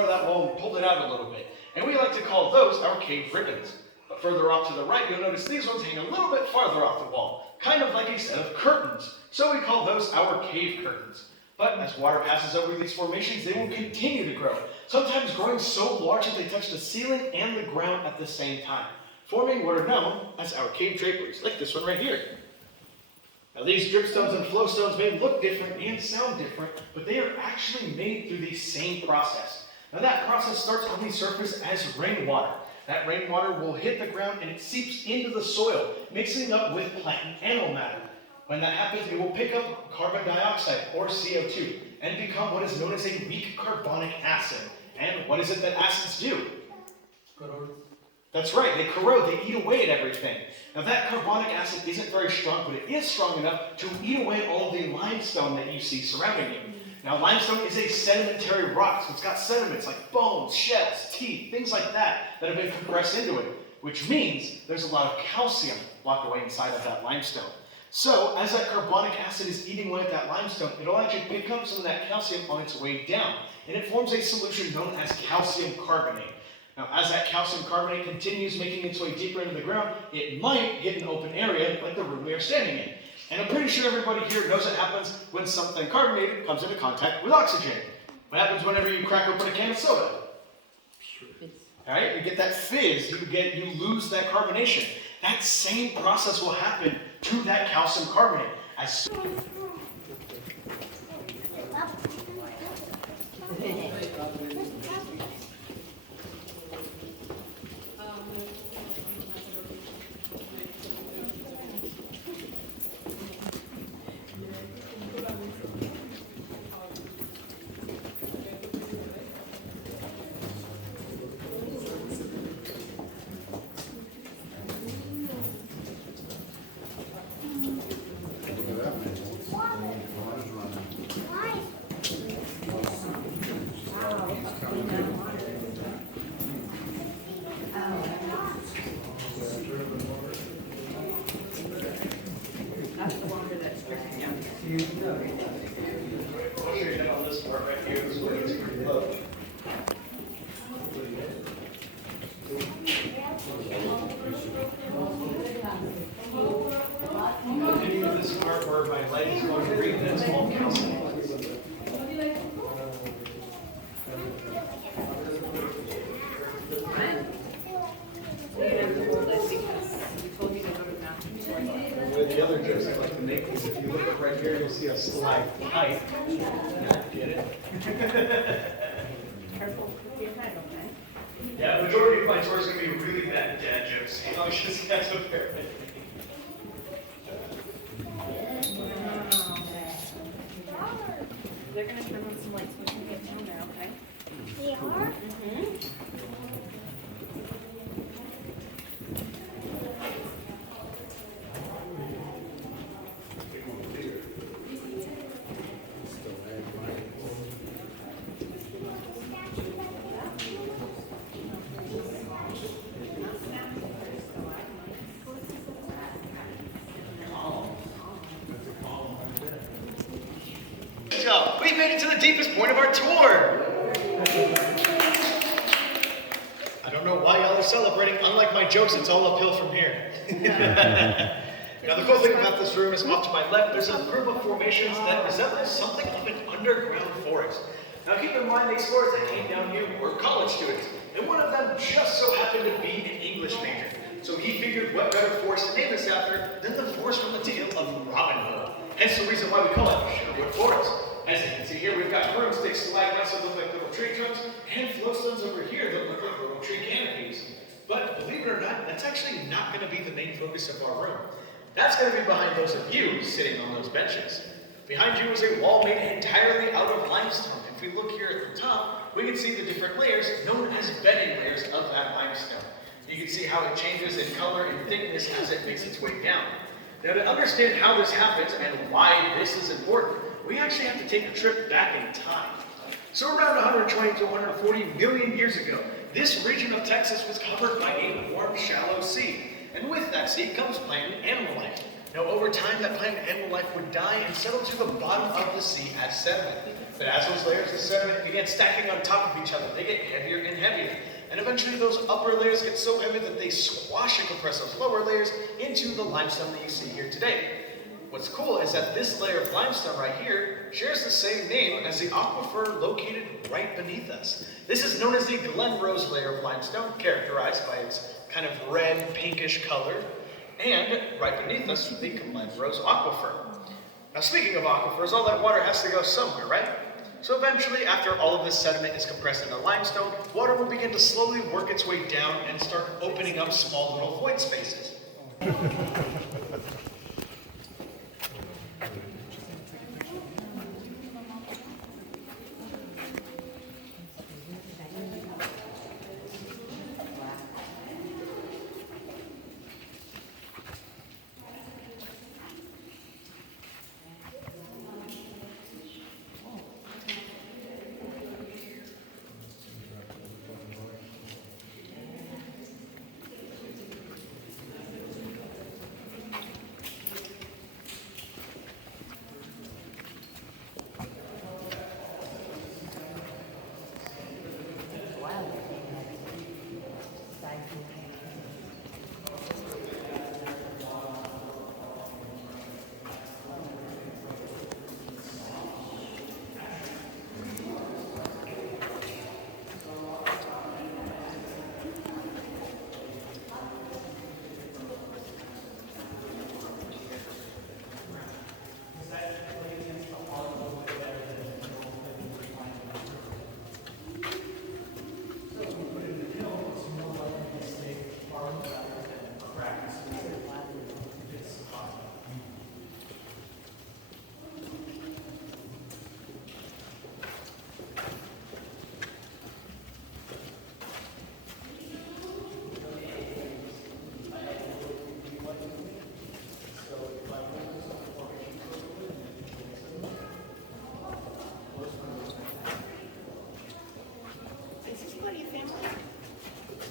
front of that wall and pulled it out a little bit. And we like to call those our cave ribbons. But further off to the right, you'll notice these ones hang a little bit farther off the wall, kind of like a set of curtains. So we call those our cave curtains. But as water passes over these formations, they will continue to grow, sometimes growing so large that they touch the ceiling and the ground at the same time, forming what are known as our cave draperies, like this one right here. Now these dripstones and flowstones may look different and sound different, but they are actually made through the same process. Now that process starts on the surface as rainwater. That rainwater will hit the ground and it seeps into the soil, mixing up with plant and animal matter. When that happens, it will pick up carbon dioxide, or CO2, and become what is known as a weak carbonic acid. And what is it that acids do? Corrode. That's right, they corrode, they eat away at everything. Now that carbonic acid isn't very strong, but it is strong enough to eat away all of the limestone that you see surrounding you. Now limestone is a sedimentary rock, so it's got sediments like bones, shells, teeth, things like that have been compressed into it, which means there's a lot of calcium locked away inside of that limestone. So as that carbonic acid is eating away at that limestone, it'll actually pick up some of that calcium on its way down, and it forms a solution known as calcium carbonate. Now, as that calcium carbonate continues making its way deeper into the ground, it might hit an open area like the room we are standing in. And I'm pretty sure everybody here knows what happens when something carbonated comes into contact with oxygen. What happens whenever you crack open a can of soda? All right, you get that fizz, you lose that carbonation. That same process will happen to that calcium carbonate. On this part right here, this one is pretty low. Continue with this part where my light is going to read that small calcium. The other jokes I like to make is if you look up right here, you'll see a stalactite. Get it? Yeah, the majority of my tour is going to be really bad dad jokes. You know, it's just that's a fair bit. They're going to turn on some lights so we can get down there, okay? They are? Good job. We made it to the deepest point of our tour. I don't know why y'all are celebrating. Unlike my jokes, it's all uphill from here. Now the cool thing about this room is off to my left, there's a group of formations that resemble something of an underground forest. Now keep in mind the explorers that came down here were college students, and one of them just so happened to be an English major. So he figured what better forest to name this after than the forest from the tale of Robin Hood. Hence the reason why we call it Sherwood Forest. As you can see here, we've got broomsticks, stalagmites that look like little tree trunks, and flowstones over here that look like little tree canopies. But believe it or not, that's actually not going to be the main focus of our room. That's going to be behind those of you sitting on those benches. Behind you is a wall made entirely out of limestone. If we look here at the top, we can see the different layers known as bedding layers of that limestone. You can see how it changes in color and thickness as it makes its way down. Now to understand how this happens and why this is important, we actually have to take a trip back in time. So around 120 to 140 million years ago, this region of Texas was covered by a warm, shallow sea. And with that sea comes plant and animal life. Now, over time, that plant and animal life would die and settle to the bottom of the sea as sediment. But as those layers of sediment began stacking on top of each other, they get heavier and heavier. And eventually those upper layers get so heavy that they squash and compress those lower layers into the limestone that you see here today. What's cool is that this layer of limestone right here shares the same name as the aquifer located right beneath us. This is known as the Glen Rose layer of limestone, characterized by its kind of red, pinkish color. And right beneath us, the Glen Rose aquifer. Now speaking of aquifers, all that water has to go somewhere, right? So eventually, after all of this sediment is compressed into limestone, water will begin to slowly work its way down and start opening up small little void spaces.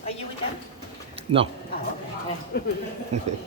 Are you with them? No. Oh, okay.